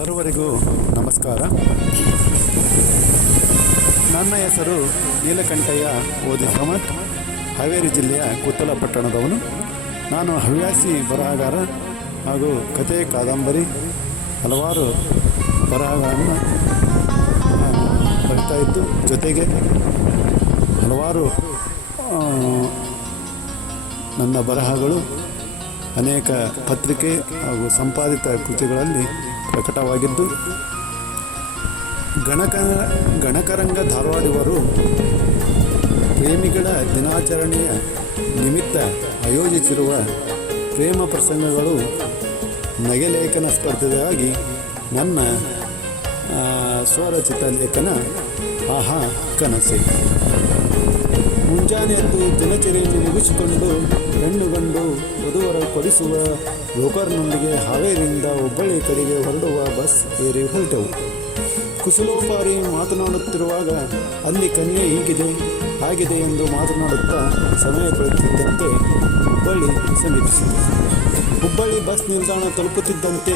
ಸರ್ವರಿಗೂ ನಮಸ್ಕಾರ. ನನ್ನ ಹೆಸರು ನೀಲಕಂಠಯ್ಯ ಓದಿ ಸಮತ್ ಹಾವೇರಿ ಜಿಲ್ಲೆಯ ಕುತ್ತಲ ಪಟ್ಟಣದವನು. ನಾನು ಹವ್ಯಾಸಿ ಬರಹಗಾರ ಹಾಗೂ ಕತೆ ಕಾದಂಬರಿ ಹಲವಾರು ಬರಹಗಳನ್ನು ಇದ್ದು, ಜೊತೆಗೆ ಹಲವಾರು ನನ್ನ ಬರಹಗಳು ಅನೇಕ ಪತ್ರಿಕೆ ಹಾಗೂ ಸಂಪಾದಿತ ಕೃತಿಗಳಲ್ಲಿ ಪ್ರಕಟವಾಗಿದ್ದು, ಗಣಕ, ಗಣಕರಂಗ ಧಾರವಾಡಿವರು ಪ್ರೇಮಿಗಳ ದಿನಾಚರಣೆಯ ನಿಮಿತ್ತ ಆಯೋಜಿಸಿರುವ ಪ್ರೇಮ ಪ್ರಸಂಗಗಳು ನಗೆಲೇಖನ ಸ್ಪರ್ಧೆಗಾಗಿ ನನ್ನ ಸ್ವರಚಿತ ಲೇಖನ ಆಹಾ ಕನಸೆ. ಮುಂಜಾನೆ ಎದ್ದು ದಿನಚರಿಯನ್ನು ಮುಗಿಸಿಕೊಂಡು ಹೆಣ್ಣುಗಂಡು ವಧುವರ ಕೊಡಿಸುವ ಬ್ರೋಕರ್ನೊಂದಿಗೆ ಹಾವೇರಿಯಿಂದ ಹುಬ್ಬಳ್ಳಿ ಕಡೆಗೆ ಹೊರಡುವ ಬಸ್ ಏರಿ ಹೊರಟವು. ಕುಸುಲೋಪಾರಿ ಮಾತನಾಡುತ್ತಿರುವಾಗ, ಅಲ್ಲಿ ಕನ್ಯೆ ಹೀಗಿದೆ ಆಗಿದೆ ಎಂದು ಮಾತನಾಡುತ್ತಾ ಸಮಯ ಕಳೆಯುತ್ತಿದ್ದಂತೆ ಹುಬ್ಬಳ್ಳಿ ಸಮೀಪಿಸಿತು ಹುಬ್ಬಳ್ಳಿ ಬಸ್ ನಿಲ್ದಾಣ ತಲುಪುತ್ತಿದ್ದಂತೆ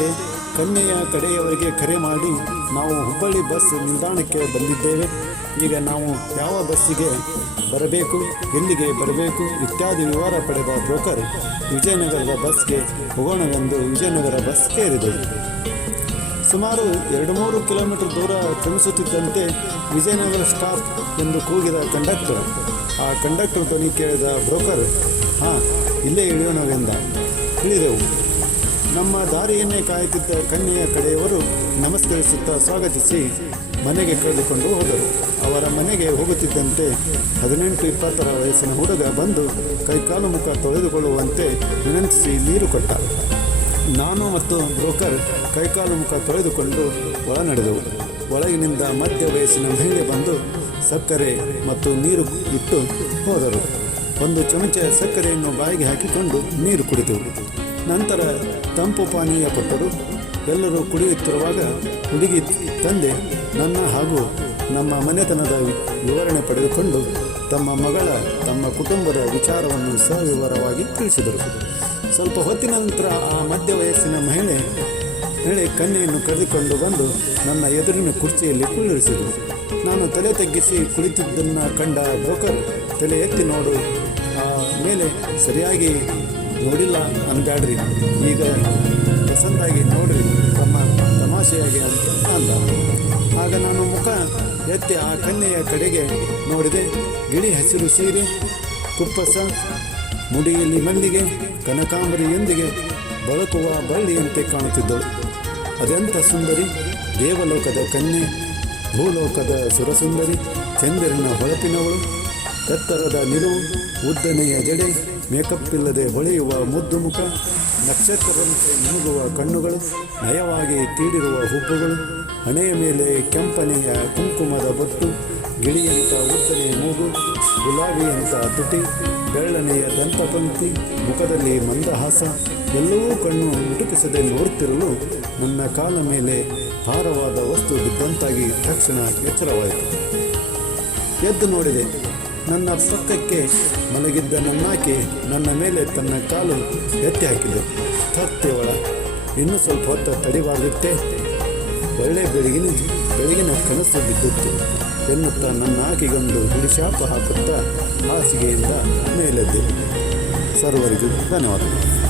ಕನ್ಯೆಯ ಕಡೆಯವರಿಗೆ ಕರೆ ಮಾಡಿ ನಾವು ಹುಬ್ಬಳ್ಳಿ ಬಸ್ ನಿಲ್ದಾಣಕ್ಕೆ ಬಂದಿದ್ದೇವೆ. ಈಗ ನಾವು ಯಾವ ಬಸ್ಸಿಗೆ ಬರಬೇಕು, ಎಲ್ಲಿಗೆ ಬರಬೇಕು ಇತ್ಯಾದಿ ವಿವರ ಪಡೆದ ಬ್ರೋಕರ್ ವಿಜಯನಗರದ ಬಸ್ಗೆ ಹೋಗೋಣವೆಂದು ವಿಜಯನಗರ ಬಸ್ ಏರಿದೆವು ಸುಮಾರು ಎರಡು ಮೂರು ಕಿಲೋಮೀಟರ್ ದೂರ ಕ್ರಮಿಸುತ್ತಿದ್ದಂತೆ ವಿಜಯನಗರ ಸ್ಟಾಪ್ ಎಂದು ಕೂಗಿದ ಕಂಡಕ್ಟರ್. ಆ ಕಂಡಕ್ಟರ್ ಧ್ವನಿ ಕೇಳಿದ ಬ್ರೋಕರ್, ಹಾಂ, ಇಲ್ಲೇ ಇಳಿಯೋಣವೆಂದ ಇಳಿದೆವು. ನಮ್ಮ ದಾರಿಯನ್ನೇ ಕಾಯುತ್ತಿದ್ದ ಕನ್ಯೆಯ ಕಡೆಯವರು ನಮಸ್ಕರಿಸುತ್ತಾ ಸ್ವಾಗತಿಸಿ ಮನೆಗೆ ಕರೆದುಕೊಂಡು ಹೋದರು. ಅವರ ಮನೆಗೆ ಹೋಗುತ್ತಿದ್ದಂತೆ ಹದಿನೆಂಟು ಇಪ್ಪತ್ತರ ವಯಸ್ಸಿನ ಹುಡುಗ ಬಂದು ಕೈಕಾಲು ಮುಖ ತೊಳೆದುಕೊಳ್ಳುವಂತೆ ವಿನಂತಿಸಿ ನೀರು ಕೊಟ್ಟ. ನಾನು ಮತ್ತು ಬ್ರೋಕರ್ ಕೈಕಾಲು ಮುಖ ತೊಳೆದುಕೊಂಡು ಒಳ ನಡೆದೆವು. ಒಳಗಿನಿಂದ ಮಧ್ಯ ವಯಸ್ಸಿನ ಮಹಿಳೆ ಬಂದು ಸಕ್ಕರೆ ಮತ್ತು ನೀರು ಇಟ್ಟು ಹೋದರು. ಒಂದು ಚಮಚ ಸಕ್ಕರೆಯನ್ನು ಬಾಯಿಗೆ ಹಾಕಿಕೊಂಡು ನೀರು ಕುಡಿದೆವು. ನಂತರ ತಂಪು ಪಾನೀಯ ಕೊಟ್ಟರು. ಎಲ್ಲರೂ ಕುಡಿಯುತ್ತಿರುವಾಗ ಹುಡುಗಿ ತಂದೆ ನನ್ನ ಹಾಗೂ ನಮ್ಮ ಮನೆತನದ ವಿವರಣೆ ಪಡೆದುಕೊಂಡು ತಮ್ಮ ಮಗಳ, ತಮ್ಮ ಕುಟುಂಬದ ವಿಚಾರವನ್ನು ಸವಿವರವಾಗಿ ತಿಳಿಸಿದರು. ಸ್ವಲ್ಪ ಹೊತ್ತಿನ ನಂತರ ಆ ಮಧ್ಯ ವಯಸ್ಸಿನ ಮಹಿಳೆ ಮಹಿಳೆ ಕನ್ನೆಯನ್ನು ಕರೆದುಕೊಂಡು ಬಂದು ನನ್ನ ಎದುರಿನ ಕುರ್ಚಿಯಲ್ಲಿ ಕುಳ್ಳಿರಿಸಿದರು ನಾನು ತಲೆ ತಗ್ಗಿಸಿ ಕುಳಿತಿದ್ದನ್ನು ಕಂಡ ಬ್ರೋಕರ್ ತಲೆ ಎತ್ತಿ ನೋಡು, ಆ ಮೇಲೆ ಸರಿಯಾಗಿ ನೋಡಿಲ್ಲ ಅನ್ಬ್ಯಾಡ್ರಿ ಈಗ ಪಸಂದಾಗಿ ನೋಡ್ರಿ, ತಮ್ಮ ತಮಾಷೆಯಾಗಿ ಅಂತ ಅಂದ. ಆಗ ನಾನು ಮುಖ ಎತ್ತಿ ಆ ಕನ್ನೆಯ ಕಡೆಗೆ ನೋಡಿದೆ, ಗಿಳಿ ಹಸಿರು ಸೀರೆ, ಕುಪ್ಪಸ ಮುಡಿಯಲ್ಲಿ ಮಲ್ಲಿಗೆ ಕನಕಾಂಬರಿಯೊಂದಿಗೆ ಬಳಕುವ ಬಳ್ಳಿಯಂತೆ ಕಾಣುತ್ತಿದ್ದಳು. ಅದೆಂಥ ಸುಂದರಿ? ದೇವಲೋಕದ ಕನ್ಯೆ, ಭೂಲೋಕದ ಸುರಸುಂದರಿ, ಚಂದಿರನ ಹೊಳಪಿನವಳು ಎತ್ತರದ ನಿರು ಉದ್ದನೆಯ ಜಡೆ, ಮೇಕಪ್ ಇಲ್ಲದೆ ಹೊಳೆಯುವ ಮುದ್ದು ಮುಖ, ನಕ್ಷತ್ರದಂತೆ ಮಿನುಗುವ ಕಣ್ಣುಗಳು, ನಯವಾಗಿ ತೀಡಿರುವ ಹುಬ್ಬುಗಳು, ಹಣೆಯ ಮೇಲೆ ಕೆಂಪನೆಯ ಕುಂಕುಮದ ಬೊಟ್ಟು ಗಿಳಿಯಂಥ ಉದ್ದನೆಯ ಮೂಗು ಗುಲಾಬಿಯಂಥ ತುಟಿ ಬೆಳ್ಳನೆಯ ದಂತಪಂಕ್ತಿ ಮುಖದಲ್ಲಿ ಮಂದಹಾಸ, ಎಲ್ಲವೂ ಕಣ್ಣು ಮುಟುಕಿಸದೆ ನೋಡುತ್ತಿರಲು ನನ್ನ ಕಾಲ ಮೇಲೆ ಭಾರವಾದ ವಸ್ತು ಬಿದ್ದಂತಾಗಿ ತಕ್ಷಣ ಎಚ್ಚರವಾಯಿತು. ಎದ್ದು ನೋಡಿದೆ, ನನ್ನ ಪಕ್ಕಕ್ಕೆ ಮಲಗಿದ್ದ ನನ್ನಾಕೆ ನನ್ನ ಮೇಲೆ ತನ್ನ ಕಾಲು ಎತ್ತಿ ಹಾಕಿದೆ. ಸತ್ಯವಳ ಇನ್ನೂ ಸ್ವಲ್ಪ ಹೊತ್ತ ತಡಿಬಾರ್ದಿತ್ತೆ ಒಳ್ಳೆ ಬೆಳಗಿನ ಬೆಳಗಿನ ಕನಸು ಬಿದ್ದಿತ್ತು. ಎನ್ನುತ್ತಾ ನನ್ನ ಆಕೆಗೊಂದು ಹಿಡಿಶಾಪ ಹಾಕುತ್ತಾ ಹಾಸಿಗೆಯಿಂದ ಮೇಲೆದ್ದೆ. ಸರ್ವರಿಗೂ ಧನ್ಯವಾದಗಳು.